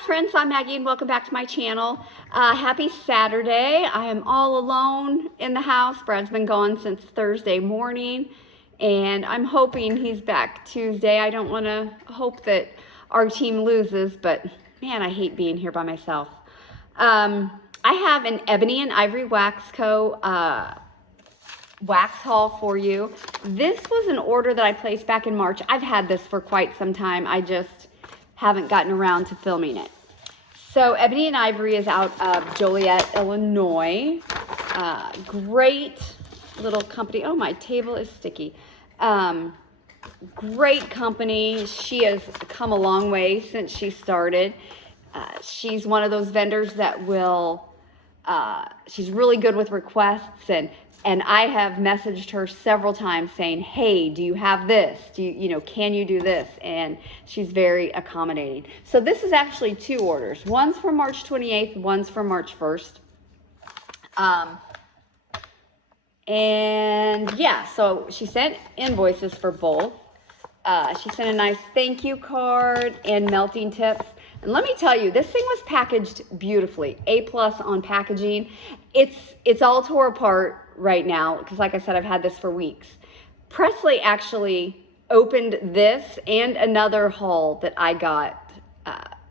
Wax friends, I'm Maggie and welcome back to my channel. Happy Saturday. I am all alone in the house. Brad's been gone since Thursday morning and I'm hoping he's back Tuesday. I don't want to hope that our team loses, but man, I hate being here by myself. I have an Ebony and Ivory Wax Co. wax haul for you. This was an order that I placed back in March. I've had this for quite some time. I just haven't gotten around to filming it. So Ebony and Ivory is out of Joliet, Illinois. Great little company. Oh, my table is sticky. Great company. She has come a long way since she started. She's one of those vendors that will, she's really good with requests, and I have messaged her several times saying, hey, do you have this? Can you do this? And she's very accommodating. So this is actually two orders. One's for March 28th, one's for March 1st. And yeah, so she sent invoices for both. She sent a nice thank you card and melting tips. And let me tell you, this thing was packaged beautifully. A+ on packaging. It's all tore apart right now because, like I said, I've had this for weeks. Presley actually opened this and another haul that I got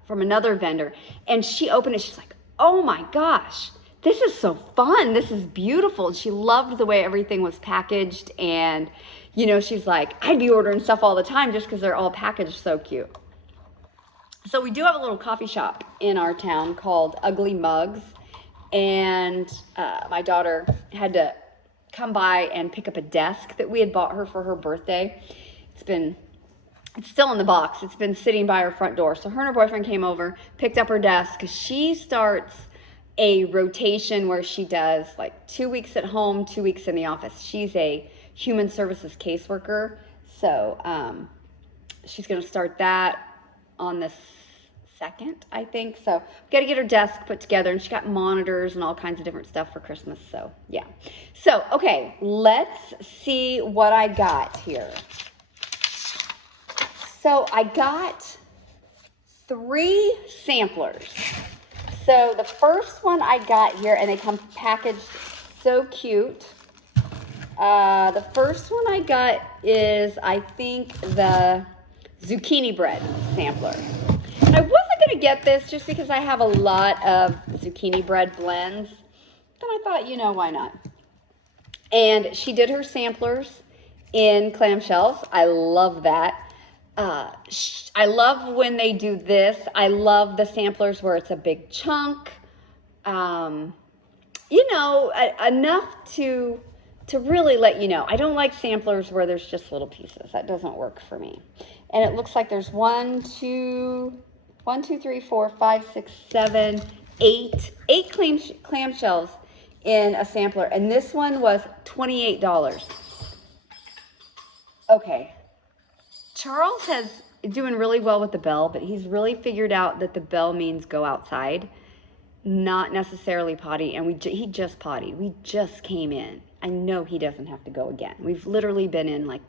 from another vendor, and she opened it. She's like, oh my gosh, this is so fun. This is beautiful. She loved the way everything was packaged, and she's like, I'd be ordering stuff all the time just because they're all packaged so cute. So we do have a little coffee shop in our town called Ugly Mugs, and my daughter had to come by and pick up a desk that we had bought her for her birthday. It's still in the box. It's been sitting by her front door. So her and her boyfriend came over, picked up her desk. She starts a rotation where she does like 2 weeks at home, 2 weeks in the office. She's a human services caseworker. So she's going to start that on the 2nd, I think. So we got to get her desk put together, and she got monitors and all kinds of different stuff for Christmas. So yeah. So okay, let's see what I got here. So I got 3 samplers. So the first one I got here, and they come packaged so cute. The first one I got is, I think, the zucchini bread sampler. I wasn't going to get this just because I have a lot of zucchini bread blends. Then I thought, why not? And she did her samplers in clamshells. I love that. I love when they do this. I love the samplers where it's a big chunk. Enough to really let you know. I don't like samplers where there's just little pieces. That doesn't work for me. And it looks like there's 1, 2, 3, 4, 5, 6, 7, 8 clamshells in a sampler. And this one was $28. Okay. Charles is doing really well with the bell, but he's really figured out that the bell means go outside, not necessarily potty. And he just pottied. We just came in. I know he doesn't have to go again. We've literally been in like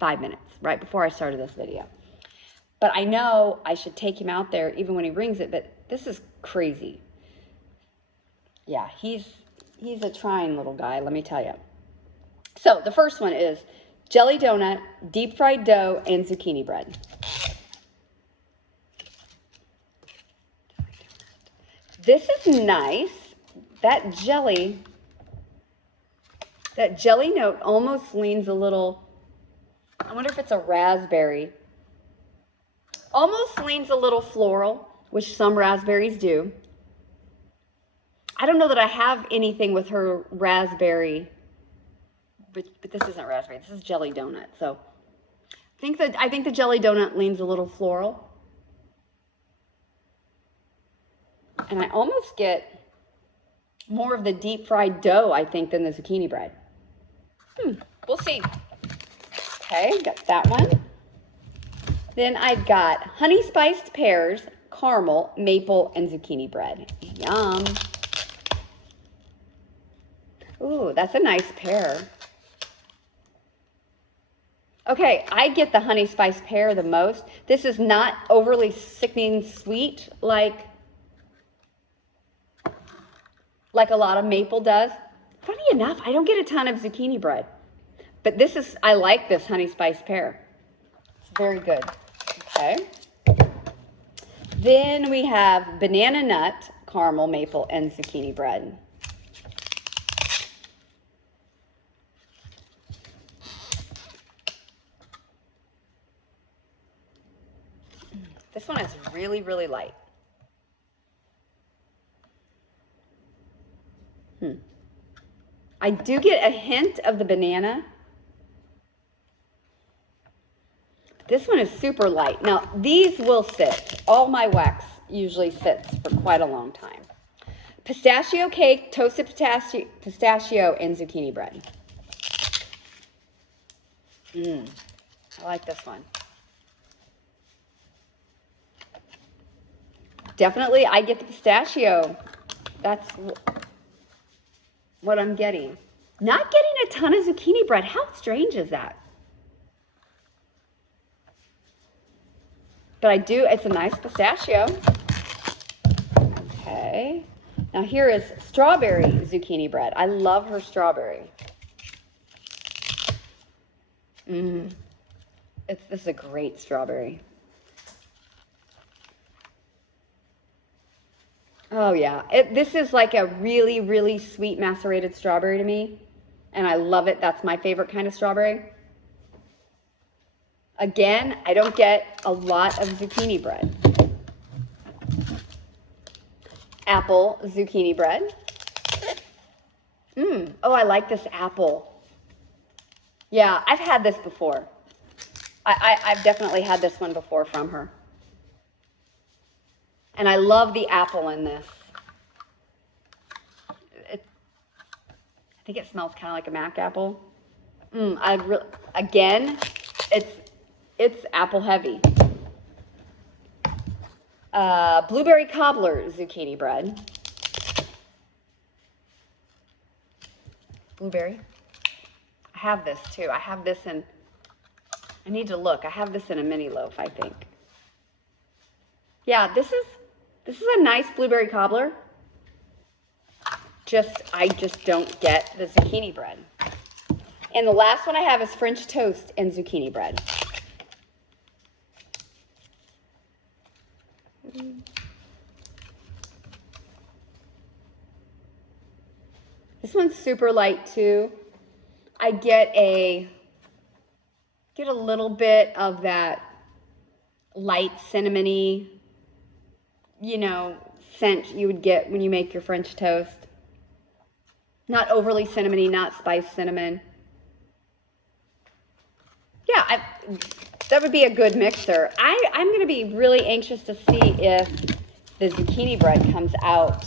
5 minutes right before I started this video. But I know I should take him out there even when he rings it, but this is crazy. Yeah, he's a trying little guy, let me tell you. So the first one is jelly donut, deep fried dough, and zucchini bread. This is nice. That jelly note almost leans a little, I wonder if it's a raspberry. Almost leans a little floral, which some raspberries do. I don't know that I have anything with her raspberry, but this isn't raspberry. This is jelly donut. So I think the jelly donut leans a little floral. And I almost get more of the deep fried dough, I think, than the zucchini bread. We'll see. Okay, got that one. Then I've got honey spiced pears, caramel, maple, and zucchini bread. Yum. Ooh, that's a nice pear. Okay, I get the honey spice pear the most. This is not overly sickening sweet like a lot of maple does. Funny enough, I don't get a ton of zucchini bread. But this is, I like this honey spice pear. It's very good. Okay. Then we have banana nut, caramel, maple, and zucchini bread. This one is really, really light. I do get a hint of the banana. This one is super light. Now, these will sit. All my wax usually sits for quite a long time. Pistachio cake, toasted pistachio, and zucchini bread. I like this one. Definitely, I get the pistachio. That's what I'm getting. Not getting a ton of zucchini bread. How strange is that? But I do, it's a nice pistachio. Okay. Now here is strawberry zucchini bread. I love her strawberry. This is a great strawberry. Oh yeah, this is like a really, really sweet macerated strawberry to me. And I love it. That's my favorite kind of strawberry. Again, I don't get a lot of zucchini bread. Apple zucchini bread. Oh, I like this apple. Yeah, I've had this before. I've definitely had this one before from her. And I love the apple in this. I think it smells kind of like a Mac apple. Again, it's apple heavy. Blueberry cobbler zucchini bread. Blueberry. I have this too. I have this in, I need to look. I have this in a mini loaf, I think. Yeah, this is a nice blueberry cobbler. I just don't get the zucchini bread. And the last one I have is French toast and zucchini bread. This one's super light too. I get a little bit of that light cinnamony, scent you would get when you make your French toast. Not overly cinnamony, not spiced cinnamon. Yeah, that would be a good mixer. I'm going to be really anxious to see if the zucchini bread comes out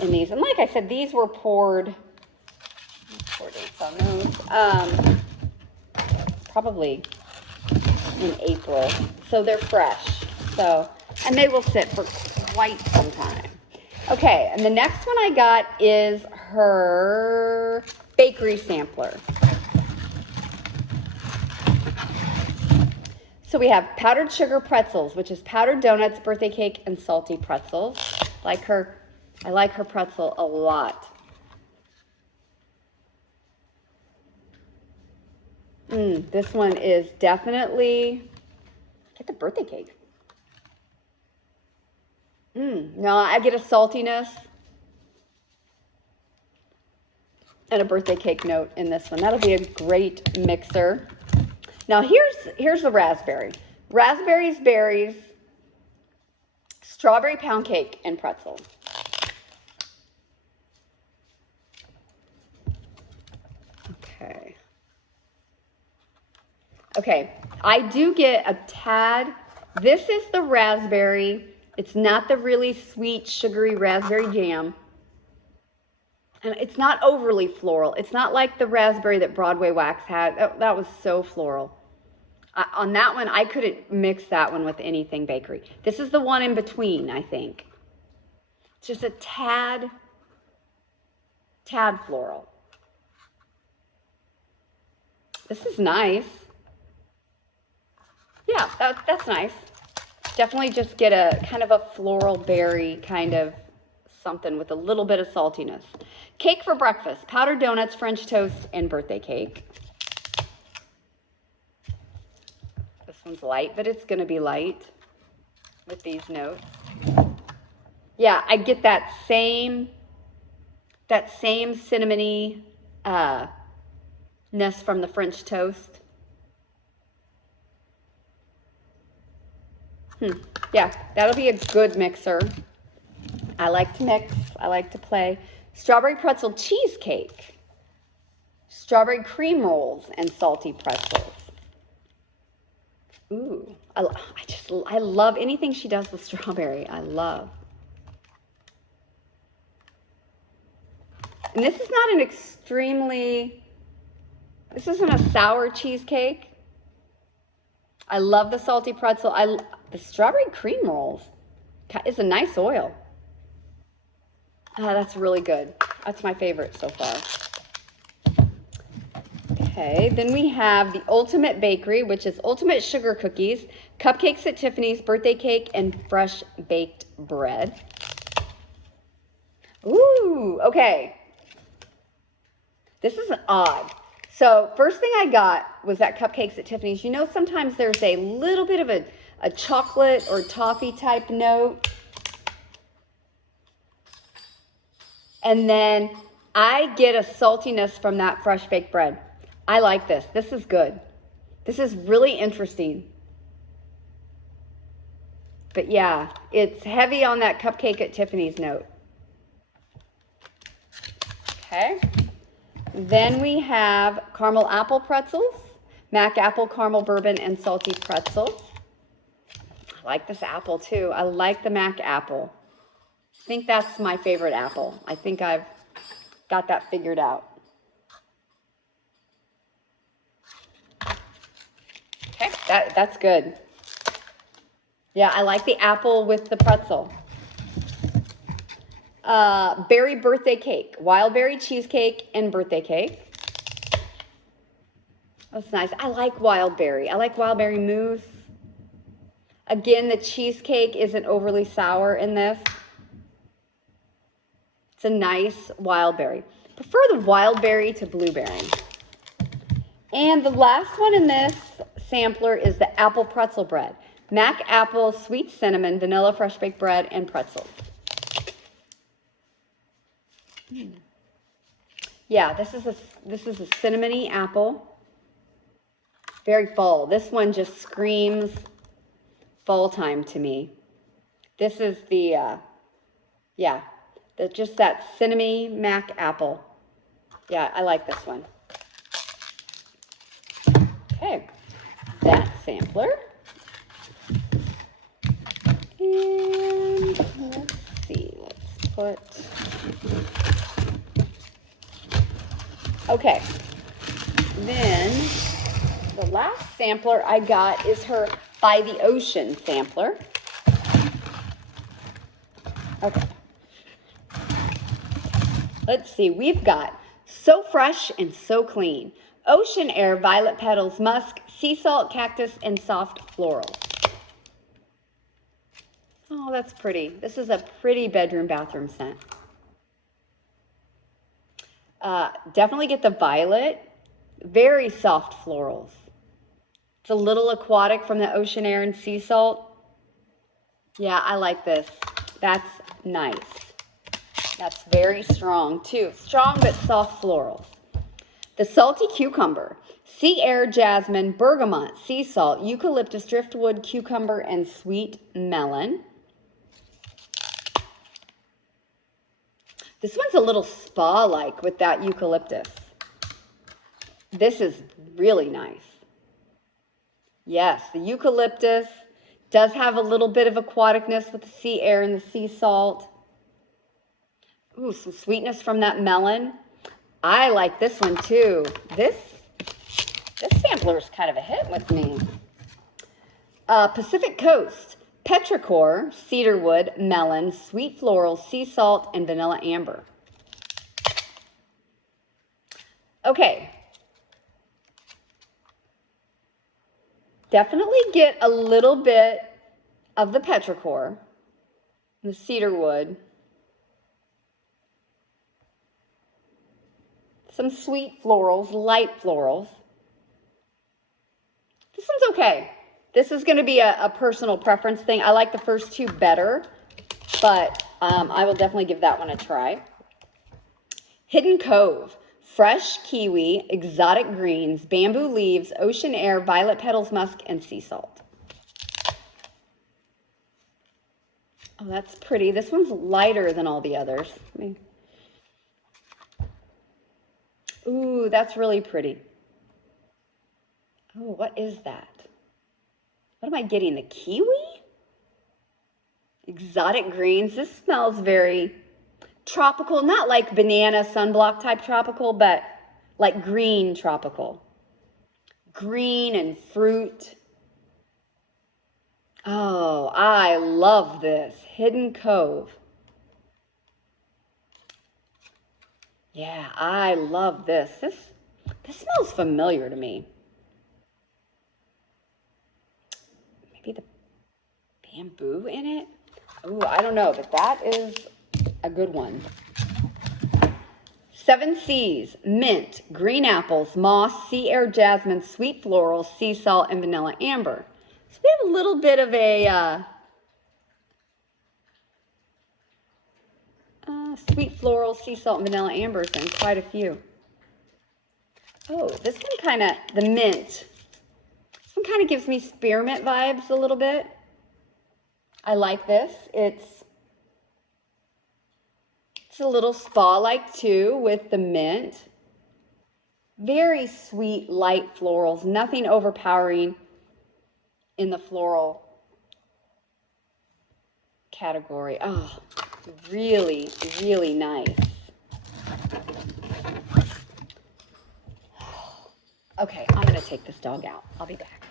in these. And like I said, these were poured dates on those, probably in April. So they're fresh. And they will sit for quite some time. Okay, and the next one I got is her bakery sampler. So we have powdered sugar pretzels, which is powdered donuts, birthday cake, and salty pretzels. I like her pretzel a lot. This one is definitely, get the birthday cake. No, I get a saltiness and a birthday cake note in this one. That'll be a great mixer. Now here's the raspberry. Raspberries, berries, strawberry pound cake, and pretzel. Okay, I do get a tad. This is the raspberry. It's not the really sweet, sugary raspberry jam. And it's not overly floral. It's not like the raspberry that Broadway Wax had. That was so floral. On that one, I couldn't mix that one with anything bakery. This is the one in between, I think. It's just a tad floral. This is nice. Yeah, that's nice. Definitely just get a kind of a floral berry kind of something with a little bit of saltiness. Cake for breakfast, powdered donuts, French toast, and birthday cake. This one's light, but it's going to be light with these notes. Yeah, I get that same cinnamony ness from the French toast. Yeah, that'll be a good mixer. I like to mix. I like to play. Strawberry pretzel cheesecake. Strawberry cream rolls and salty pretzels. Ooh, I love anything she does with strawberry. I love. And this is not an this isn't a sour cheesecake. I love the salty pretzel. The strawberry cream rolls. It's a nice oil. That's really good. That's my favorite so far. Okay, then we have the Ultimate Bakery, which is ultimate sugar cookies, cupcakes at Tiffany's, birthday cake, and fresh baked bread. Ooh, okay. This is odd. So first thing I got was that cupcakes at Tiffany's. You know, sometimes there's a little bit of a chocolate or toffee type note. And then I get a saltiness from that fresh baked bread. I like this. This is good. This is really interesting. But yeah, it's heavy on that cupcake at Tiffany's note. Okay. Then we have caramel apple pretzels, mac apple, caramel bourbon, and salty pretzels. I like this apple too. I like the mac apple. I think that's my favorite apple. I think I've got that figured out. Okay, that's good. Yeah, I like the apple with the pretzel. Berry birthday cake, wild berry cheesecake, and birthday cake. That's nice. I like wild berry. I like wild berry mousse. Again, the cheesecake isn't overly sour in this. It's a nice wild berry. Prefer the wild berry to blueberry. And the last one in this sampler is the apple pretzel bread. Mac apple, sweet cinnamon, vanilla fresh baked bread, and pretzels. Yeah, this is a cinnamony apple. Very fall. This one just screams fall time to me. This is the just that cinnamony mac apple. Yeah, I like this one. Okay, that sampler. And let's see, let's put, okay, then the last sampler I got is her By the Ocean sampler. Okay. Let's see, we've got So Fresh and So Clean, Ocean Air, Violet Petals, Musk, Sea Salt, Cactus, and Soft Floral. Oh, that's pretty. This is a pretty bedroom bathroom scent. Definitely get the violet. Very soft florals. It's a little aquatic from the Ocean Air and Sea Salt. Yeah, I like this. That's nice. That's very strong too. Strong but soft florals. The Salty Cucumber. Sea Air, Jasmine, Bergamot, Sea Salt, Eucalyptus, Driftwood, Cucumber, and Sweet Melon. This one's a little spa-like with that eucalyptus. This is really nice. Yes, the eucalyptus does have a little bit of aquaticness with the sea air and the sea salt. Ooh, some sweetness from that melon. I like this one too. This sampler is kind of a hit with me. Pacific Coast. Petrichor, cedarwood, melon, sweet floral, sea salt, and vanilla amber. Okay. Definitely get a little bit of the petrichor, the cedar wood, some sweet florals, light florals. This one's okay. This is going to be a personal preference thing. I like the first two better, but I will definitely give that one a try. Hidden Cove, fresh kiwi, exotic greens, bamboo leaves, ocean air, violet petals, musk, and sea salt. Oh, that's pretty. This one's lighter than all the others. Ooh, that's really pretty. Oh, what is that? What am I getting? The kiwi? Exotic greens. This smells very tropical, not like banana sunblock type tropical, but like green tropical. Green and fruit. Oh, I love this. Hidden Cove. Yeah, I love this. This smells familiar to me. Maybe the bamboo in it? Ooh, I don't know, but that is a good one. Seven Seas, mint, green apples, moss, sea air jasmine, sweet floral, sea salt, and vanilla amber. So we have a little bit of a sweet floral, sea salt, and vanilla ambers in quite a few. Oh, this one kind of, the mint. This one kind of gives me spearmint vibes a little bit. I like this. It's a little spa-like too with the mint. Very sweet, light florals. Nothing overpowering in the floral category. Oh, really, really nice. Okay, I'm going to take this dog out. I'll be back.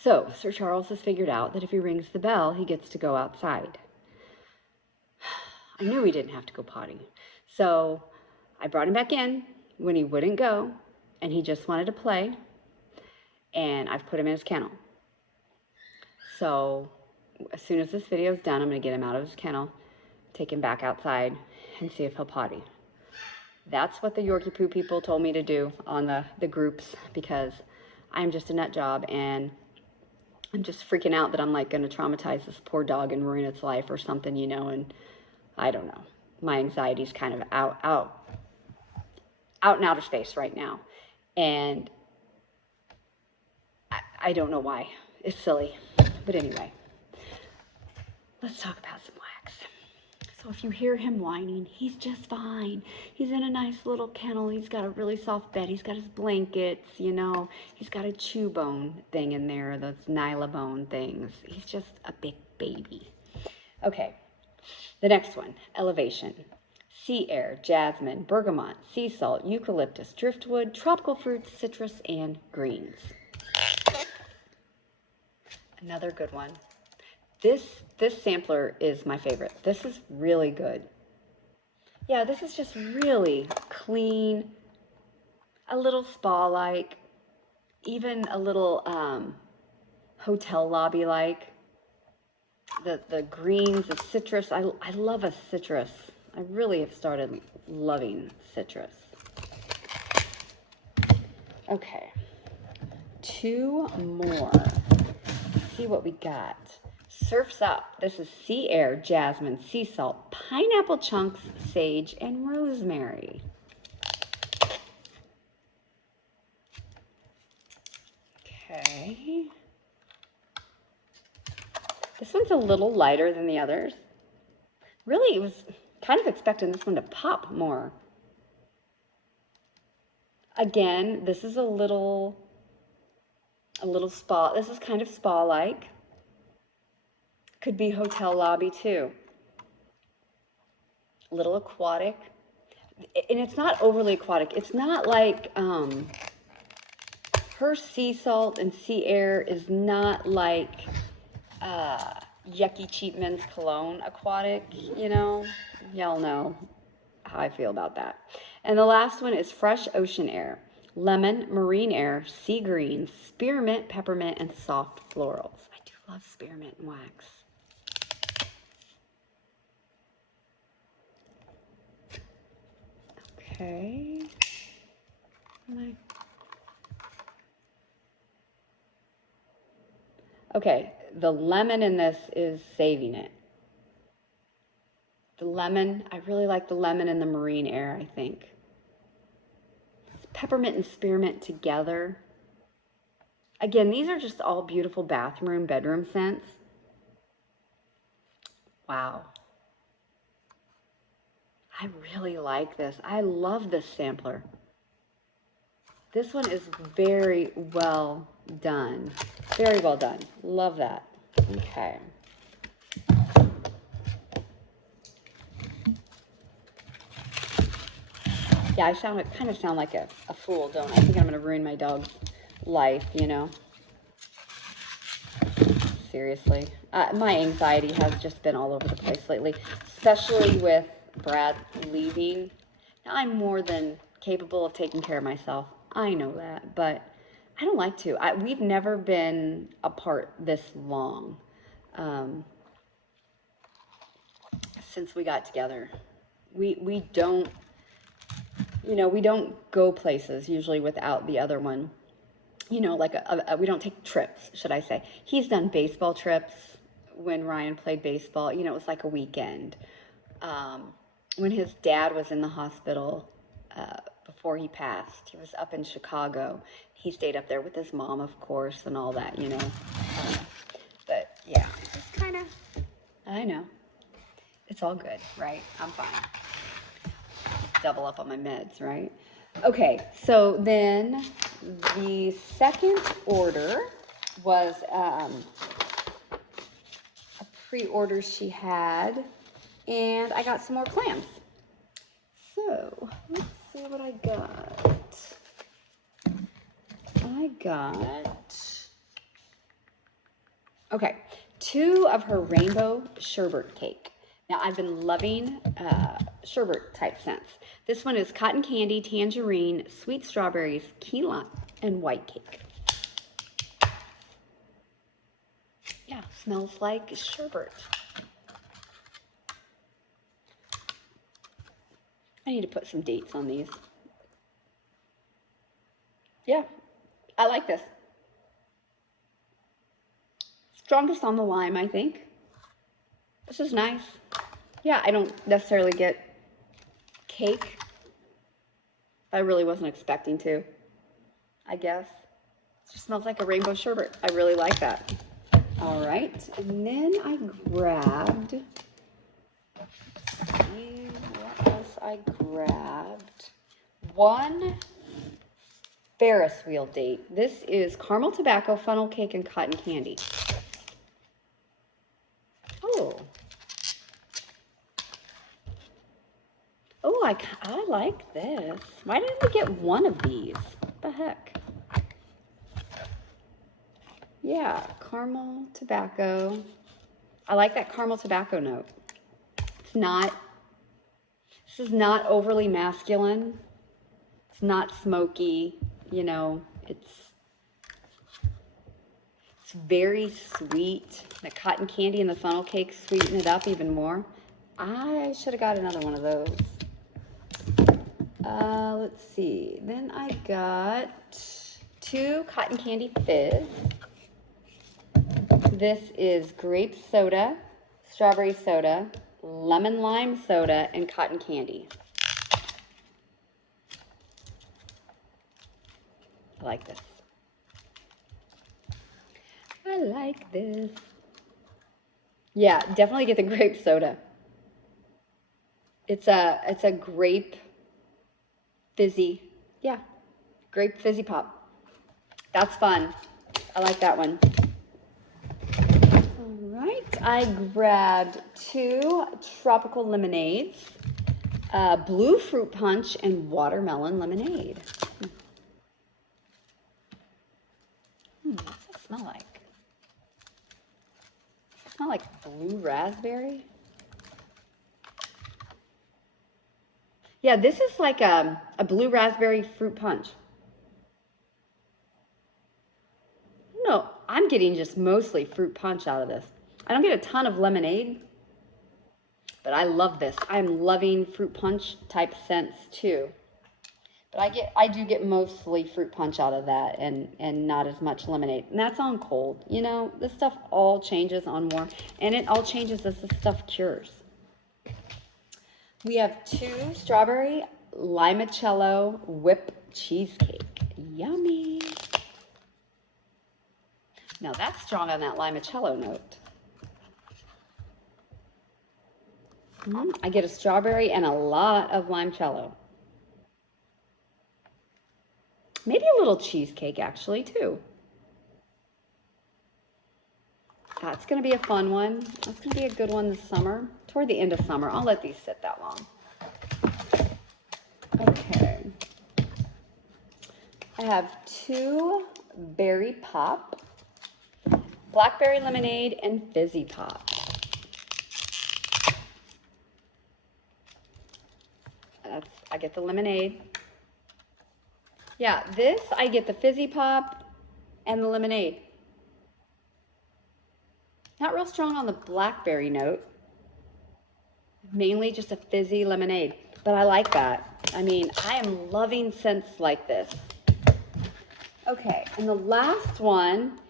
So, Sir Charles has figured out that if he rings the bell, he gets to go outside. I knew he didn't have to go potty. So, I brought him back in when he wouldn't go, and he just wanted to play, and I've put him in his kennel. So, as soon as this video is done, I'm going to get him out of his kennel, take him back outside, and see if he'll potty. That's what the Yorkie Poo people told me to do on the groups, because I'm just a nut job, and I'm just freaking out that I'm like going to traumatize this poor dog and ruin its life or something, you know, and I don't know. My anxiety's kind of out in outer space right now, and I don't know why. It's silly, but anyway, let's talk about some wax. So if you hear him whining, he's just fine. He's in a nice little kennel. He's got a really soft bed. He's got his blankets, you know. He's got a chew bone thing in there, those nylabone things. He's just a big baby. Okay, the next one, elevation. Sea air, jasmine, bergamot, sea salt, eucalyptus, driftwood, tropical fruits, citrus, and greens. Another good one. This sampler is my favorite. This is really good. Yeah, this is just really clean, a little spa-like, even a little hotel lobby-like. The greens, the citrus. I love a citrus. I really have started loving citrus. Okay, two more. Let's see what we got. Surf's Up. This is sea air, jasmine, sea salt, pineapple chunks, sage, and rosemary. Okay. This one's a little lighter than the others. Really, it was kind of expecting this one to pop more. Again, this is a little spa. This is kind of spa-like. Could be hotel lobby too. A little aquatic. And it's not overly aquatic. It's not like her sea salt and sea air is not like Yucky Cheapman's cologne aquatic, you know. Y'all know how I feel about that. And the last one is fresh ocean air. lemon, marine air, sea green, spearmint, peppermint, and soft florals. I do love spearmint and wax. Okay. Okay, the lemon in this is saving it. The lemon, I really like the lemon and the marine air, I think. Peppermint and spearmint together. Again, these are just all beautiful bathroom, bedroom scents. Wow. I really like this. I love this sampler. This one is very well done. Very well done. Love that. Okay. Yeah, I kind of sound like a fool, don't I? I think I'm going to ruin my dog's life, you know. Seriously. My anxiety has just been all over the place lately, especially with Brad leaving. Now, I'm more than capable of taking care of myself. I know that, but I don't like to. We've never been apart this long since we got together. We don't, you know, we don't go places usually without the other one. You know, like we don't take trips, should I say. He's done baseball trips when Ryan played baseball. You know, it was like a weekend. When his dad was in the hospital before he passed, he was up in Chicago. He stayed up there with his mom, of course, and all that, you know. But yeah, it's kind of, I know. It's all good, right? I'm fine. Double up on my meds, right? Okay, so then the second order was a pre-order she had, and I got some more clams. So let's see what I got. Okay, 2 of her rainbow sherbet cake. Now, I've been loving sherbet type scents. This one is cotton candy, tangerine, sweet strawberries, key lime, and white cake. Yeah, smells like sherbet. I need to put some dates on these. Yeah, I like this. Strongest on the lime, I think. This is nice. Yeah, I don't necessarily get cake. I really wasn't expecting to, I guess. It just smells like a rainbow sherbet. I really like that. All right, and then I grabbed, let's see what else I grabbed. One Ferris wheel date. This is caramel tobacco, funnel cake, and cotton candy. Oh, I like this. Why didn't we get one of these? What the heck? Yeah, caramel tobacco. I like that caramel tobacco note. This is not overly masculine. It's not smoky, you know, it's very sweet. The cotton candy and the funnel cake sweeten it up even more. I should have got another one of those. Let's see. Then I got 2 cotton candy fizz. This is grape soda, strawberry soda, lemon lime soda, and cotton candy. I like this. I like this. Yeah, definitely get the grape soda. It's a grape fizzy. Yeah, grape fizzy pop. That's fun. I like that one. All right, I grabbed 2 tropical lemonades, blue fruit punch, and watermelon lemonade. What's it smell like? Does it smell like blue raspberry? Yeah, this is like a blue raspberry fruit punch. don't know. I'm getting just mostly fruit punch out of this. I don't get a ton of lemonade, but I love this. I'm loving fruit punch type scents too. But I do get mostly fruit punch out of that and not as much lemonade. And that's on cold. You know, this stuff all changes on warm. And it all changes as the stuff cures. We have 2 strawberry limoncello whip cheesecake. Yummy. Now that's strong on that limoncello note. I get a strawberry and a lot of limoncello. Maybe a little cheesecake actually too. That's going to be a fun one. That's going to be a good one this summer. Toward the end of summer. I'll let these sit that long. Okay. I have 2 berry pop, blackberry lemonade, and fizzy pop. I get the lemonade. Yeah, this I get the fizzy pop and the lemonade. Not real strong on the blackberry note. Mainly just a fizzy lemonade. But I like that. I mean, I am loving scents like this. Okay, and the last one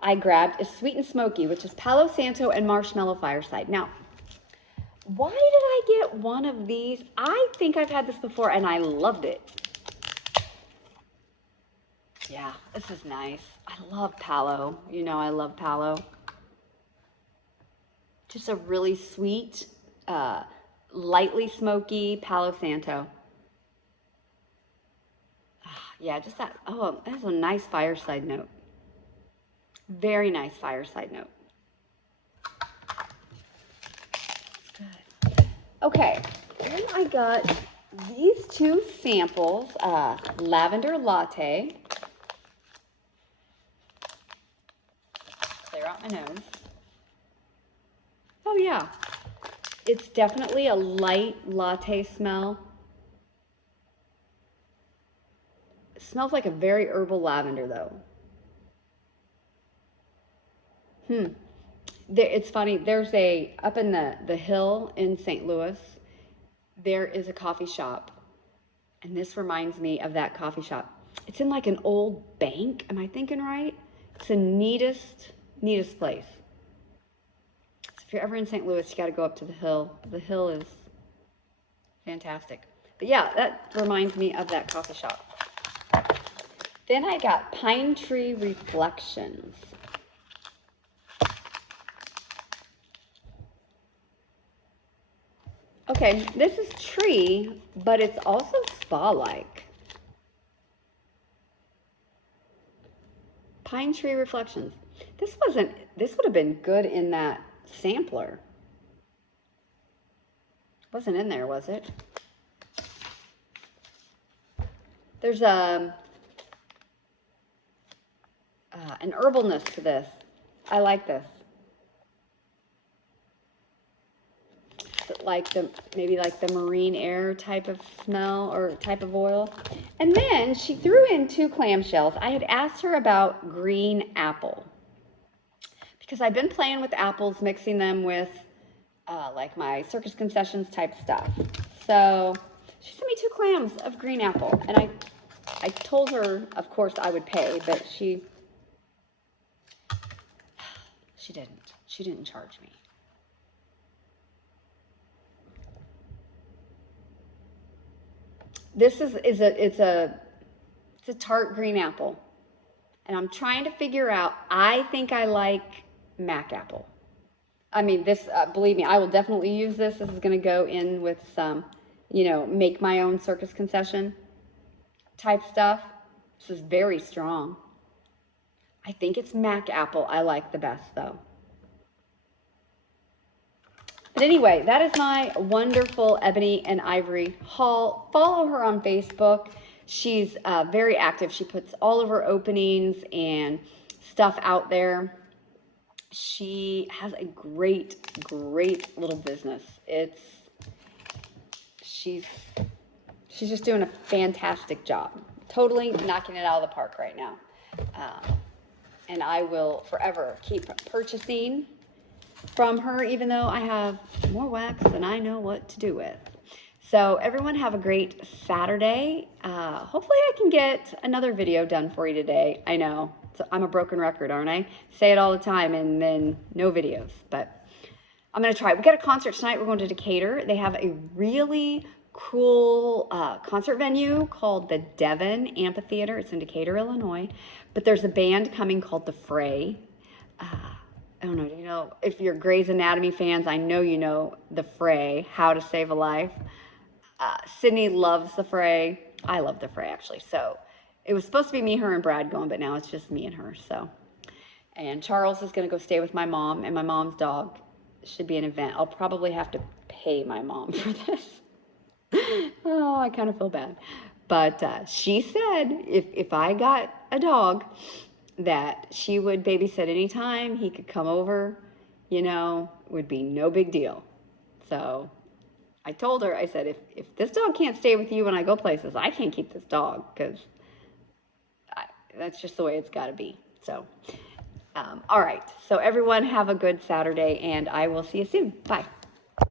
I grabbed is Sweet and Smoky, which is Palo Santo and Marshmallow Fireside. Now, why did I get one of these? I think I've had this before and I loved it. Yeah, this is nice. I love Palo. You know I love Palo. Just a really sweet, lightly smoky Palo Santo. Yeah, just that. Oh, that's a nice fireside note. Very nice fireside note. Good. Okay, then I got these 2 samples. Lavender latte. Clear out my nose. Oh yeah, it's definitely a light latte smell. It smells like a very herbal lavender though. It's funny, there's up in the hill in St. Louis, there is a coffee shop. And this reminds me of that coffee shop. It's in like an old bank, am I thinking right? It's the neatest place. If you're ever in St. Louis, you got to go up to the hill. The hill is fantastic. But yeah, that reminds me of that coffee shop. Then I got Pine Tree Reflections. Okay, this is tree, but it's also spa-like. Pine Tree Reflections. This would have been good in that sampler. Wasn't in there, was it? There's an herbalness to this. I like this. Like maybe like the marine air type of smell or type of oil. And then she threw in 2 clamshells. I had asked her about green apple because I've been playing with apples, mixing them with like my Circus Concessions type stuff. So she sent me 2 clams of green apple, and I told her, of course, I would pay, but she didn't. She didn't charge me. This is a tart green apple, and I'm trying to figure out. I think I like Mac apple. I mean, this. Believe me, I will definitely use this. This is going to go in with some, make my own Circus Concession type stuff. This is very strong. I think it's Mac apple I like the best though. But anyway, that is my wonderful Ebony and Ivory haul. Follow her on Facebook. She's very active. She puts all of her openings and stuff out there. She has a great little business. She's just doing a fantastic job. Totally knocking it out of the park right now. and I will forever keep purchasing from her, even though I have more wax than I know what to do with. So everyone have a great Saturday. Hopefully I can get another video done for you today. I know, so I'm a broken record, aren't I? Say it all the time and then no videos, but I'm gonna try. We got a concert tonight. We're going to Decatur. They have a really cool concert venue called the Devon Amphitheater. It's in Decatur, Illinois. But there's a band coming called The Fray. I don't know, you know, if you're Grey's Anatomy fans, I know you know The Fray, How to Save a Life. Sydney loves The Fray. I love The Fray, actually. So it was supposed to be me, her, and Brad going, but now it's just me and her. So, and Charles is going to go stay with my mom, and my mom's dog. Should be an event. I'll probably have to pay my mom for this. Oh, I kind of feel bad. But she said if I got a dog, that she would babysit anytime he could come over, you know, would be no big deal. So I told her, I said, if this dog can't stay with you when I go places, I can't keep this dog, because that's just the way it's got to be. So, all right. So everyone have a good Saturday, and I will see you soon. Bye.